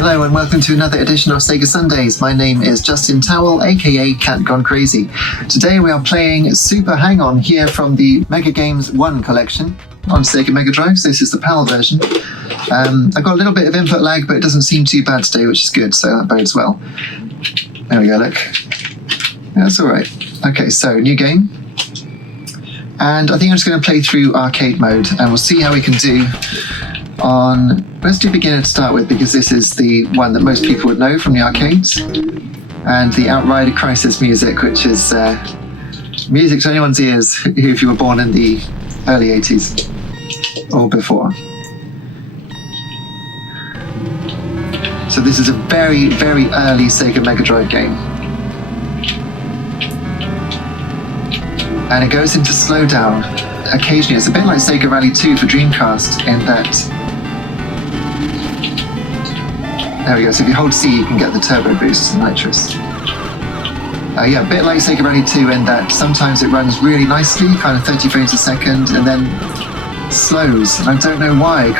Hello and welcome to another edition of Sega Sundays. My name is Justin Towell, aka Cat Gone Crazy. Today we are playing Super Hang-On here from the Mega Games 1 collection on Sega Mega Drive. So this is the PAL version. I've got a little bit of input lag, but it doesn't seem too bad today, which is good, so that bodes well. There we go, look. That's alright. Okay, so new game. And I think I'm just going to play through arcade mode, and we'll see how we can do on... Let's do beginner to start with, because this is the one that most people would know from the arcades. And the Outrider Crisis music, which is music to anyone's ears if you were born in the early 80s or before. So this is a very, very early Sega Mega Drive game. And it goes into slowdown occasionally. It's a bit like Sega Rally 2 for Dreamcast in that... There we go, so if you hold C you can get the turbo boost and nitrous. Yeah, a bit like Sega Rally 2 in that sometimes it runs really nicely, kind of 30 frames a second, and then slows. And I don't know why,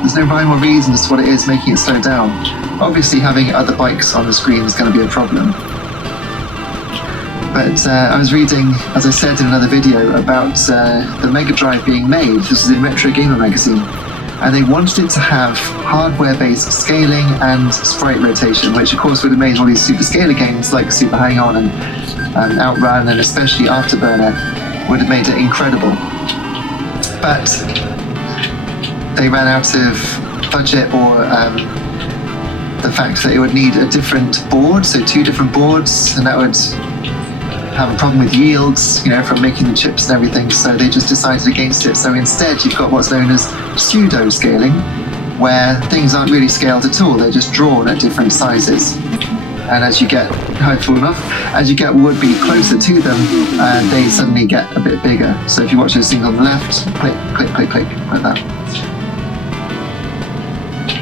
there's no rhyme or reason as to what it is making it slow down. Obviously having other bikes on the screen is going to be a problem. But I was reading, as I said in another video, about the Mega Drive being made. This was in Retro Gamer magazine. And they wanted it to have hardware-based scaling and sprite rotation, which of course would have made all these super scaler games like Super Hang-On and Outrun and especially Afterburner would have made it incredible. But they ran out of budget or the fact that it would need a different board, so two different boards, and that would have a problem with yields, you know, from making the chips and everything, so they just decided against it. So instead you've got what's known as pseudo-scaling, where things aren't really scaled at all, they're just drawn at different sizes. And as you get, as you get would-be closer to them, they suddenly get a bit bigger. So if you watch those things on the left, click, click, click, click, like that.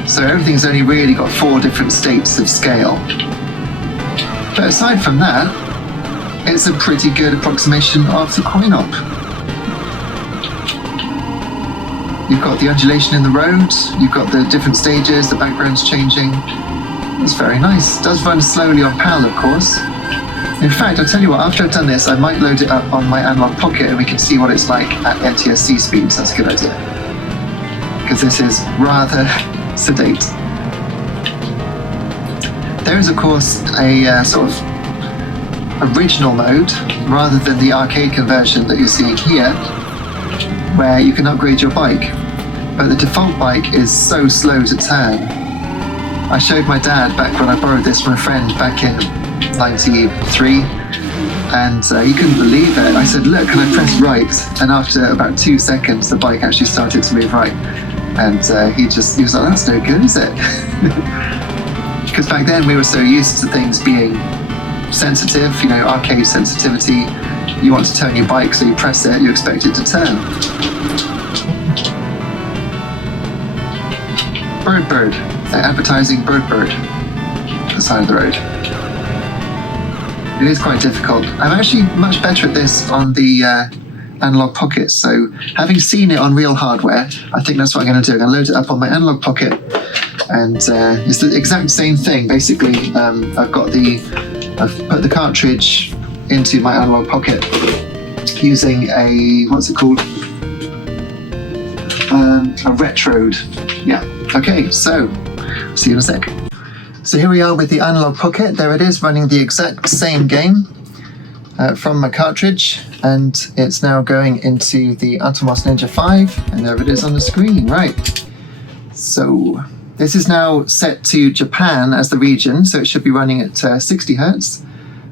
So everything's only really got 4 different states of scale. But aside from that, it's a pretty good approximation of the coin-op. You've got the undulation in the road, you've got the different stages, the background's changing. It's very nice. It does run slowly on PAL, of course. In fact, I'll tell you what, after I've done this, I might load it up on my Analogue Pocket and we can see what it's like at NTSC speeds. That's a good idea. Because this is rather sedate. There is, of course, a sort of original mode rather than the arcade conversion that you're seeing here, where you can upgrade your bike, but the default bike is so slow to turn. I showed my dad back when I borrowed this from a friend back in 93, and he couldn't believe it. I said, look, can I press right? And after about 2 seconds the bike actually started to move right, and he was like, that's no good, is it? Because back then we were so used to things being sensitive, you know, arcade sensitivity. You want to turn your bike, so you press it, you expect it to turn. Bird. They're advertising bird at the side of the road. It is quite difficult. I'm actually much better at this on the Analogue Pocket, so having seen it on real hardware, I think that's what I'm going to do. I'm going to load it up on my Analogue Pocket, and it's the exact same thing, basically. I've put the cartridge into my Analogue Pocket using a, what's it called? A Retrode. Yeah. Okay, so see you in a sec. So here we are with the Analogue Pocket. There it is, running the exact same game from my cartridge, and it's now going into the Atomos Ninja V, and there it is on the screen. Right. So this is now set to Japan as the region, so it should be running at 60 Hertz.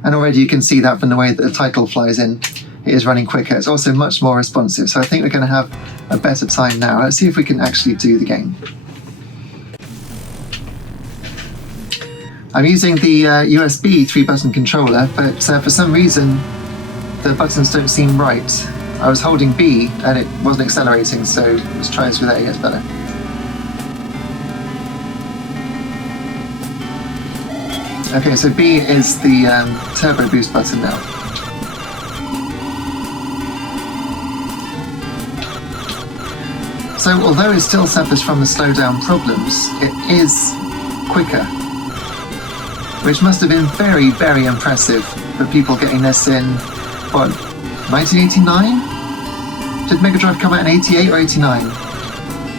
And already you can see that from the way that the title flies in. It is running quicker. It's also much more responsive. So I think we're going to have a better time now. Let's see if we can actually do the game. I'm using the USB 3-button controller, but for some reason the buttons don't seem right. I was holding B and it wasn't accelerating, so let's try this with A, it's better. Okay, so B is the turbo boost button now. So although it still suffers from the slowdown problems, it is quicker, which must have been very, very impressive for people getting this in, what, 1989? Did Mega Drive come out in 88 or 89?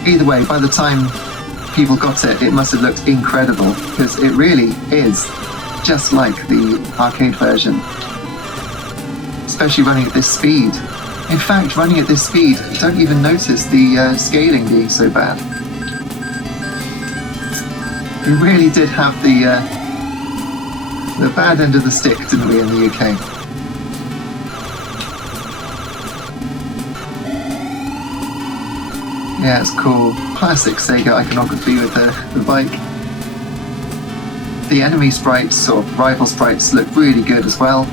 Either way, by the time people got it, it must have looked incredible, because it really is just like the arcade version, especially running at this speed. In fact, running at this speed, you don't even notice the scaling being so bad. We really did have the bad end of the stick, didn't we, in the UK? Yeah, it's cool. Classic Sega iconography with the bike. The enemy sprites, or rival sprites, look really good as well.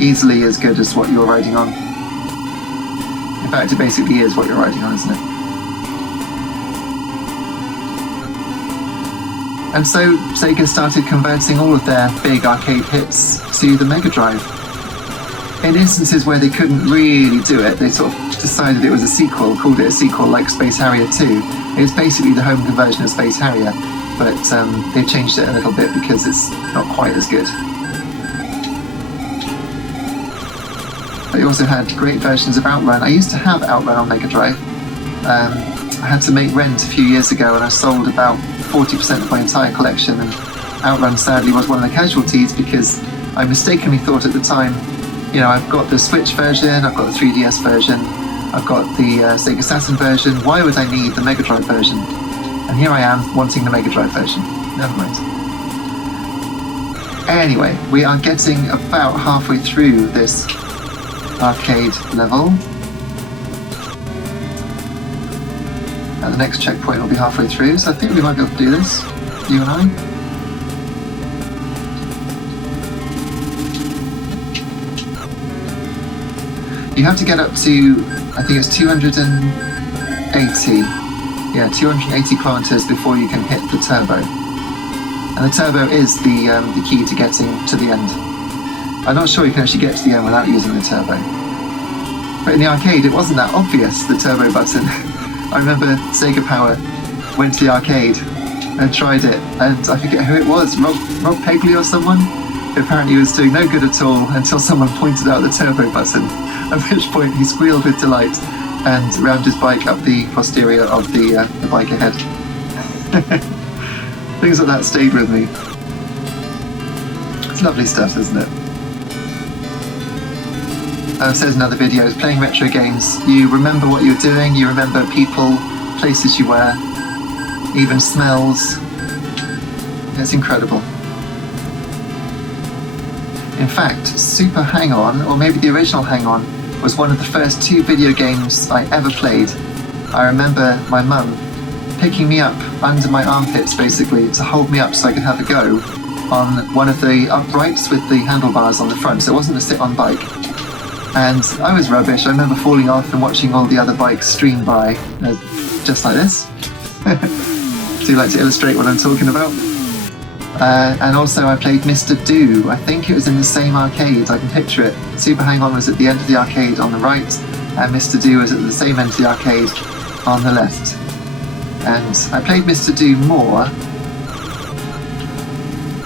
Easily as good as what you're riding on. In fact, it basically is what you're riding on, isn't it? And so Sega started converting all of their big arcade hits to the Mega Drive. In instances where they couldn't really do it, they sort of decided it was a sequel, called it a sequel like Space Harrier 2. It was basically the home conversion of Space Harrier, but they changed it a little bit because it's not quite as good. They also had great versions of Outrun. I used to have Outrun on Mega Drive. I had to make rent a few years ago and I sold about 40% of my entire collection, and Outrun sadly was one of the casualties because I mistakenly thought at the time, you know, I've got the Switch version, I've got the 3DS version, I've got the Sega Saturn version, why would I need the Mega Drive version? And here I am wanting the Mega Drive version. Never mind. Anyway, we are getting about halfway through this arcade level. And the next checkpoint will be halfway through, so I think we might be able to do this, you and I. You have to get up to, I think it's 280. Yeah, 280 kilometers before you can hit the turbo. And the turbo is the key to getting to the end. I'm not sure you can actually get to the end without using the turbo. But in the arcade, it wasn't that obvious, the turbo button. I remember Sega Power went to the arcade and tried it, and I forget who it was, Rob Pegley or someone? Apparently he was doing no good at all until someone pointed out the turbo button, at which point he squealed with delight and rammed his bike up the posterior of the bike ahead. Things like that stayed with me. It's lovely stuff, isn't it? Says in other videos, playing retro games, you remember what you're doing, you remember people, places you were, even smells. It's incredible. In fact, Super Hang-On, or maybe the original Hang-On, was one of the first 2 video games I ever played. I remember my mum picking me up under my armpits, basically, to hold me up so I could have a go on one of the uprights with the handlebars on the front, so it wasn't a sit-on bike. And I was rubbish. I remember falling off and watching all the other bikes stream by, just like this. Do you like to illustrate what I'm talking about? And also I played Mr. Do. I think it was in the same arcade. I can picture it. Super Hang-On was at the end of the arcade on the right, and Mr. Do was at the same end of the arcade on the left. And I played Mr. Do more,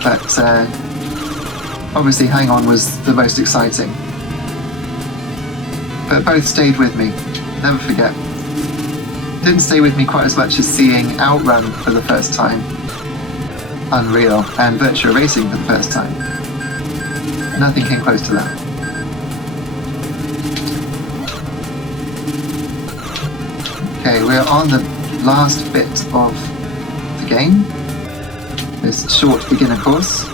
but obviously Hang-On was the most exciting. But both stayed with me, never forget. Didn't stay with me quite as much as seeing Outrun for the first time, Unreal, and Virtua Racing for the first time. Nothing came close to that. Okay, we're on the last bit of the game, this short beginner course.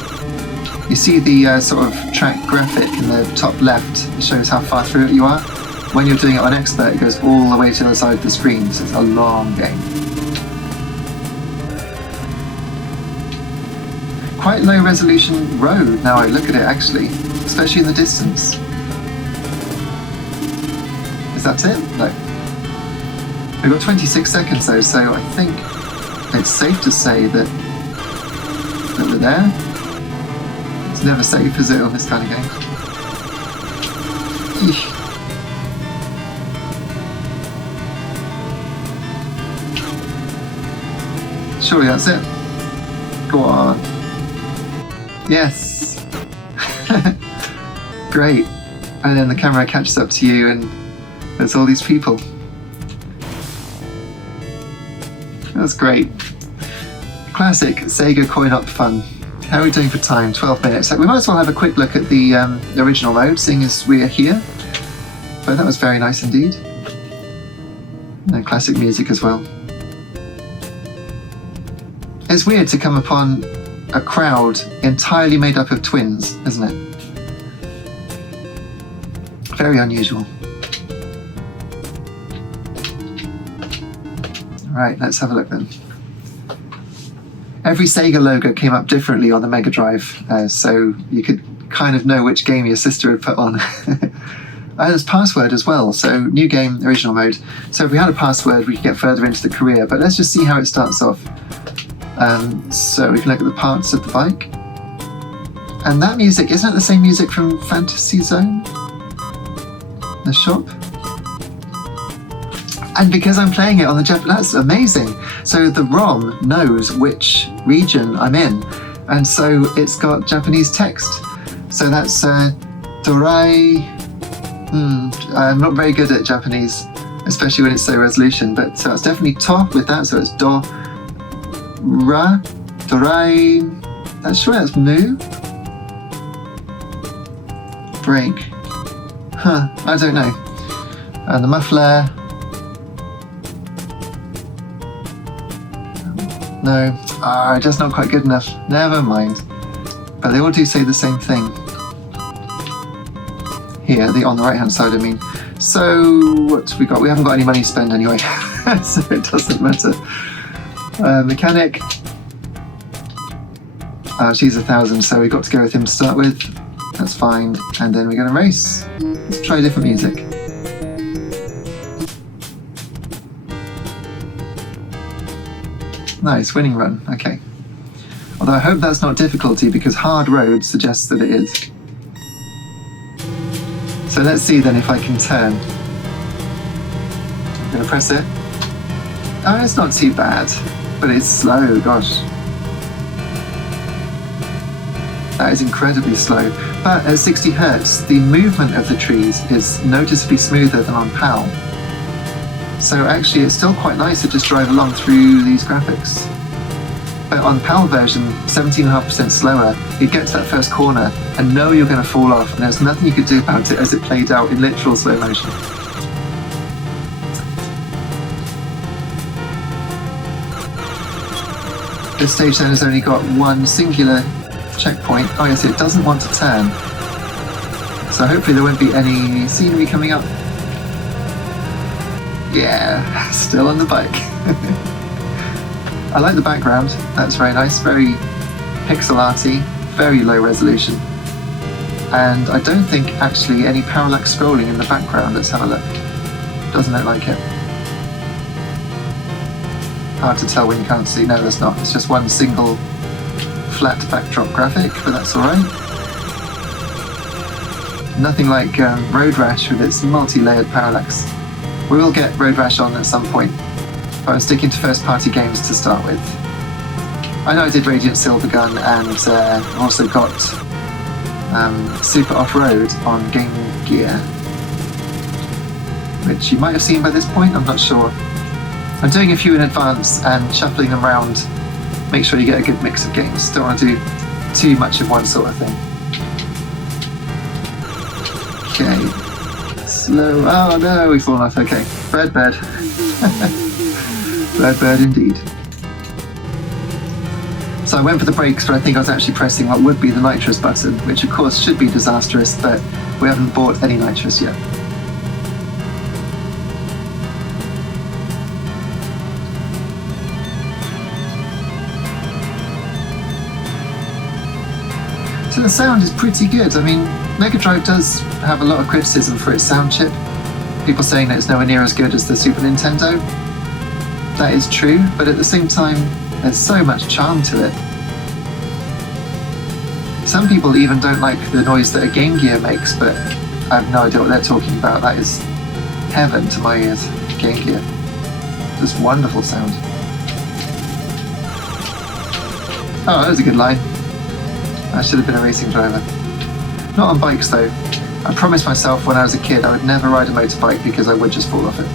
You see the sort of track graphic in the top left. It shows how far through it you are. When you're doing it on Expert, it goes all the way to the side of the screen, so it's a long game. Quite low resolution road now I look at it, actually, especially in the distance. Is that it? No. We've got 26 seconds though, so I think it's safe to say that we're there. It's never safe, is it, on this kind of game? Eesh. Surely that's it. Go on. Yes. Great. And then the camera catches up to you and there's all these people. That's great. Classic Sega coin-op fun. How are we doing for time? 12 minutes. So we might as well have a quick look at the original mode, seeing as we're here. But that was very nice indeed. And classic music as well. It's weird to come upon a crowd entirely made up of twins, isn't it? Very unusual. Right, let's have a look then. Every Sega logo came up differently on the Mega Drive, so you could kind of know which game your sister had put on. There's password as well, so new game, original mode. So if we had a password, we could get further into the career, but let's just see how it starts off. So we can look at the parts of the bike. And that music, isn't it the same music from Fantasy Zone? The shop? And because I'm playing it on the Japanese, that's amazing. So the ROM knows which region I'm in, and so it's got Japanese text. So that's Dorai. I'm not very good at Japanese, especially when it's low resolution, but it's definitely top with that. So it's Do, Ra, Dorai. That's sure that's Mu. Break. I don't know. And the muffler. No, just not quite good enough. Never mind. But they all do say the same thing. Here, on the right-hand side, I mean. So, what have we got? We haven't got any money to spend anyway, so it doesn't matter. Mechanic. She's 1,000, so we got to go with him to start with. That's fine. And then we're going to race. Let's try different music. Nice, winning run, okay. Although I hope that's not difficulty because hard road suggests that it is. So let's see then if I can turn. I'm going to press it. Oh, it's not too bad, but it's slow, gosh. That is incredibly slow. But at 60 Hertz, the movement of the trees is noticeably smoother than on PAL. So actually it's still quite nice to just drive along through these graphics. But on PAL version, 17.5% slower, you get to that first corner and know you're going to fall off, and there's nothing you could do about it as it played out in literal slow motion. This stage then has only got one singular checkpoint. Oh yes, it doesn't want to turn. So hopefully there won't be any scenery coming up. Yeah, still on the bike. I like the background, that's very nice, very pixel arty, very low resolution. And I don't think actually any parallax scrolling in the background. Let's have a look. Doesn't look like it. Hard to tell when you can't see. No, there's not. It's just one single flat backdrop graphic, but that's alright. Nothing like Road Rash with its multi-layered parallax. We will get Road Rash on at some point, but I'm sticking to first-party games to start with. I know I did Radiant Silvergun and also got Super Off-Road on Game Gear, which you might have seen by this point, I'm not sure. I'm doing a few in advance and shuffling them around. Make sure you get a good mix of games. Don't want to do too much of one sort of thing. Okay. Slow. Oh no, we've fallen off. Okay. Red bed. Red bed indeed. So I went for the brakes, but I think I was actually pressing what would be the nitrous button, which of course should be disastrous, but we haven't bought any nitrous yet. So the sound is pretty good. I mean, Mega Drive does have a lot of criticism for its sound chip. People saying that it's nowhere near as good as the Super Nintendo. That is true, but at the same time, there's so much charm to it. Some people even don't like the noise that a Game Gear makes, but I have no idea what they're talking about. That is heaven to my ears, Game Gear. Just wonderful sound. Oh, that was a good line. I should have been a racing driver. Not on bikes though. I promised myself when I was a kid I would never ride a motorbike because I would just fall off it.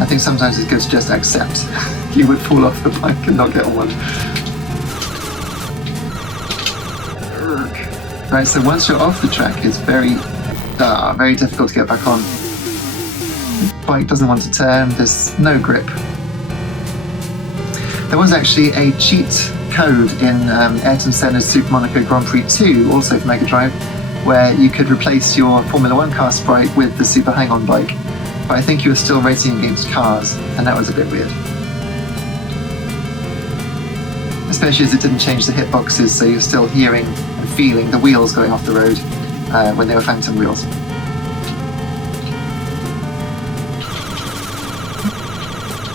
I think sometimes it's good to just accept you would fall off the bike and not get on one. Right, so once you're off the track, it's very difficult to get back on. The bike doesn't want to turn, there's no grip. There was actually a cheat code in Ayrton Senna's Super Monaco Grand Prix 2, also for Mega Drive, where you could replace your Formula 1 car sprite with the Super Hang-On bike. But I think you were still racing against cars, and that was a bit weird. Especially as it didn't change the hitboxes, so you're still hearing and feeling the wheels going off the road when they were phantom wheels.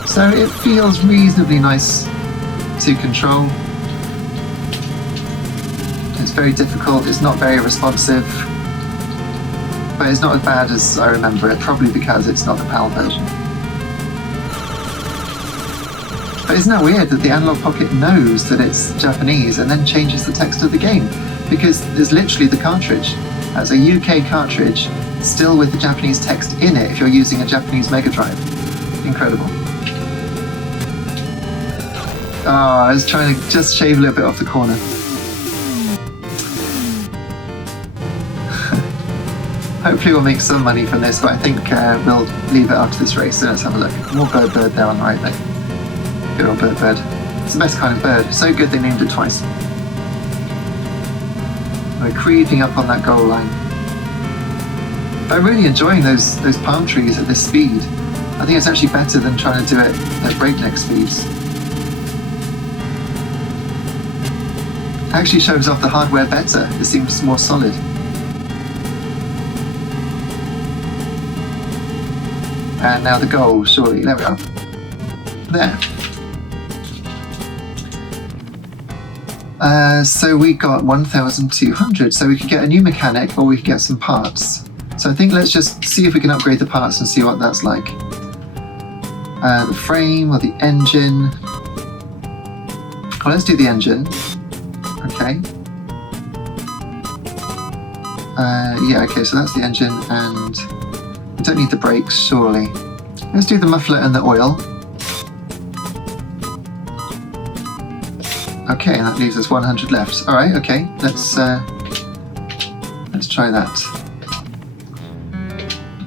So it feels reasonably nice to control. It's very difficult, it's not very responsive, but it's not as bad as I remember it, probably because it's not the PAL version. But isn't that weird that the Analogue Pocket knows that it's Japanese and then changes the text of the game? Because there's literally the cartridge. That's a UK cartridge, still with the Japanese text in it if you're using a Japanese Mega Drive. Incredible. Oh, I was trying to just shave a little bit off the corner. Hopefully we'll make some money from this, but I think we'll leave it after this race, so let's have a look. More bird there on the right there. Good old bird. It's the best kind of bird. So good they named it twice. We're creeping up on that goal line. But I'm really enjoying those palm trees at this speed. I think it's actually better than trying to do it at breakneck speeds. It actually shows off the hardware better. It seems more solid. And now the goal, surely. There we are. There. So we got 1,200. So we could get a new mechanic or we could get some parts. So I think let's just see if we can upgrade the parts and see what that's like. The frame or the engine. Well, let's do the engine. Okay. Yeah, okay, so that's the engine and we don't need the brakes, surely. Let's do the muffler and the oil. Okay, and that leaves us 100 left. Alright, okay, let's try that.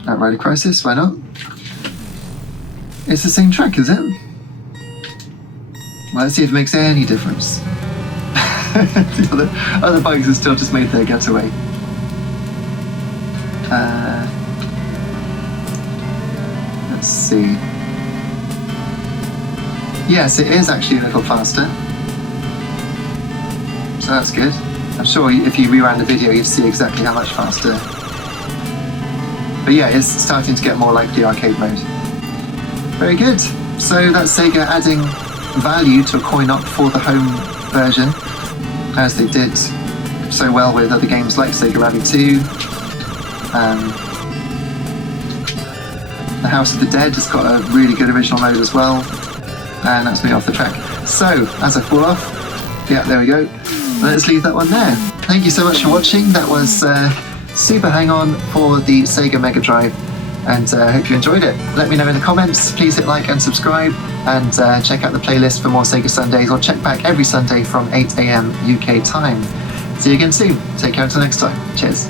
Outrider Crisis, why not? It's the same track, is it? Well, let's see if it makes any difference. The other bikes have still just made their getaway. Let's see. Yes, it is actually a little faster. So that's good. I'm sure if you rewound the video, you'd see exactly how much faster. But yeah, it's starting to get more like the arcade mode. Very good. So that's Sega adding value to a coin-op for the home version, as they did so well with other games like Sega Rally 2. The House of the Dead has got a really good original mode as well, and that's me off the track. So, as I fall off, yeah, there we go. Let's leave that one there. Thank you so much for watching. That was Super Hang-On for the Sega Mega Drive, and I hope you enjoyed it. Let me know in the comments. Please hit like and subscribe, and check out the playlist for more Sega Sundays, or check back every Sunday from 8 AM UK time. See you again soon. Take care until next time. Cheers.